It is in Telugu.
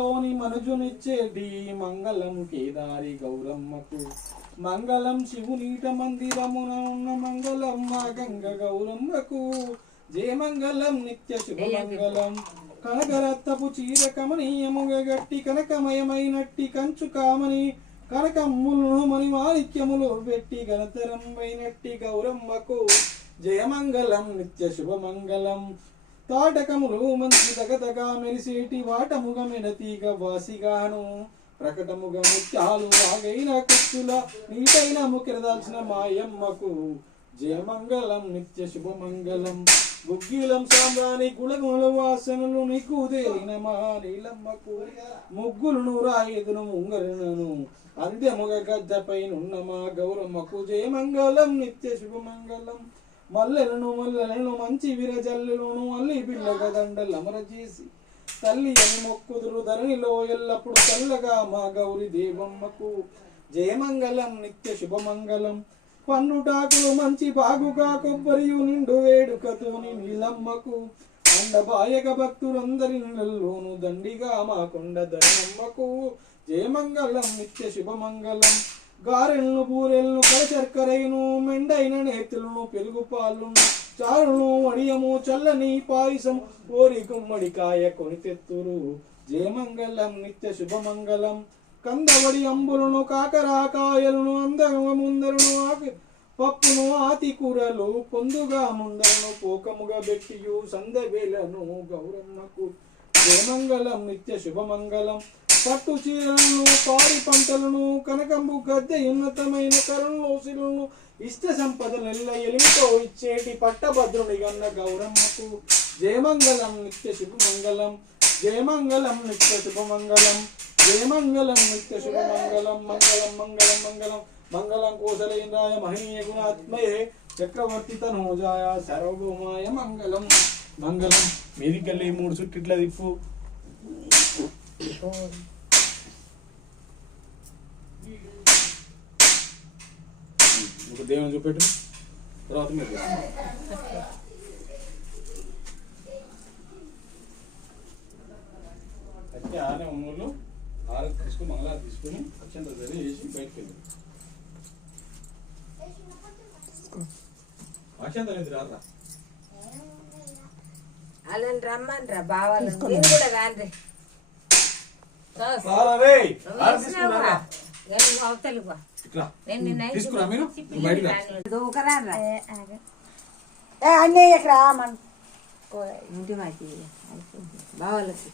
మనసులోని మనుజునిచ్చేటి మంగళం కేదారి గౌరమ్మకు మంగళం శివునీట మందిరమున ఉన్న మంగళం మా గంగ గౌరమ్మకు జయమంగళం నిత్య శుభమంగళం కనకరత్తపు చీర కమనీయముగా గట్టి కనకమయమైనట్టి కంచు కామని కనకమ్ములను మణిమాణిక్యములు పెట్టి గణతరంబైనట్టి గౌరమ్మకు జయమంగళం నిత్య శుభమంగళం తాటకములు మంచి దగదగా మెరిసేటి వాటముగ మెనతీగ వాసిగాను ప్రకటముగా ముత్యాలు వాగైన కుచ్చుల నీటైన ముఖ్యదాల్చిన మాయమ్మకు జయమంగళం నిత్య శుభమంగళం గుగ్గిలం సాంబ్రాణి గుళగుల వాసనలు నీకు దేరిన మా నీలమ్మకు ముగ్గులను రాయిదును ముంగరులను అంత్యముగ గద్దపైనున్న మా గౌరమ్మకు జయమంగళం నిత్య శుభమంగళం మల్లెలను మంచి విరజల్లులను అల్లి పిల్లగ దండలు అమర చేసి తల్లి అని మొక్కుదురు ధరణిలో ఎల్లప్పుడు చల్లగా మా గౌరి దేవమ్మకు జయమంగళం నిత్య శుభమంగళం పన్నుటాకులు మంచి బాగుగా కొబ్బరియు నిండు వేడుకతోని నీలమ్మకు అండబాయక భక్తులందరి నెలలోను దండిగా మా కొండ ధరణమ్మకు జయమంగళం నిత్య శుభమంగళం గారెలను బూరెలను కలశర్కరైను మెండైన నేతులను పెరుగు పాలను చారును వడియము చల్లని పాయసం ఓరి గుమ్మడికాయ కొనితెత్తురు జయమంగళం నిత్య శుభమంగళం కందవడి అంబులను కాకరాకాయలను అందరము ముందరును పప్పును ఆతి కూరలు పొందుగా ముందరును పోకముగా బెట్టియు సందవేలను గౌరమ్మకు జయమంగళం నిత్య శుభమంగళం పట్టు చీరలను పాడి పంటలను కనకంబు గద్దె ఉన్నతమైన కరుణలోసులను ఇష్ట సంపదలెల్ల ఎలిమితో ఇచ్చేటి పట్టభద్రుని గన్న గౌరమ్మకు జయమంగళం నిత్య శుభమంగళం జయమంగళం నిత్య శుభమంగళం జయమంగళం నిత్య శుభమంగళం మంగళం మంగళం మంగళం మంగళం కోసలేంద్రాయ మహనీయ గుణాత్మయే చక్రవర్తి తనోజాయ సర్వభౌమాయ మంగళం మంగళం మీదికెళ్ళి 3 చుట్టిట్ల తిప్పు దేవుని చూపెట్టు తర్వాత మీరు అయితే ఆనే ఉన్నోళ్ళు ఆరతి తీసుకుని మంగళారతి తీసుకుని అత్యంత జరిగి చేసి బయటకు వెళ్ళి అక్షంత లేదు రారా అలా రమ్మని బావాలి కూడా రాండి తీసుకురా మీరు బయట అన్నీ ఇంటి మాకి బావాలకి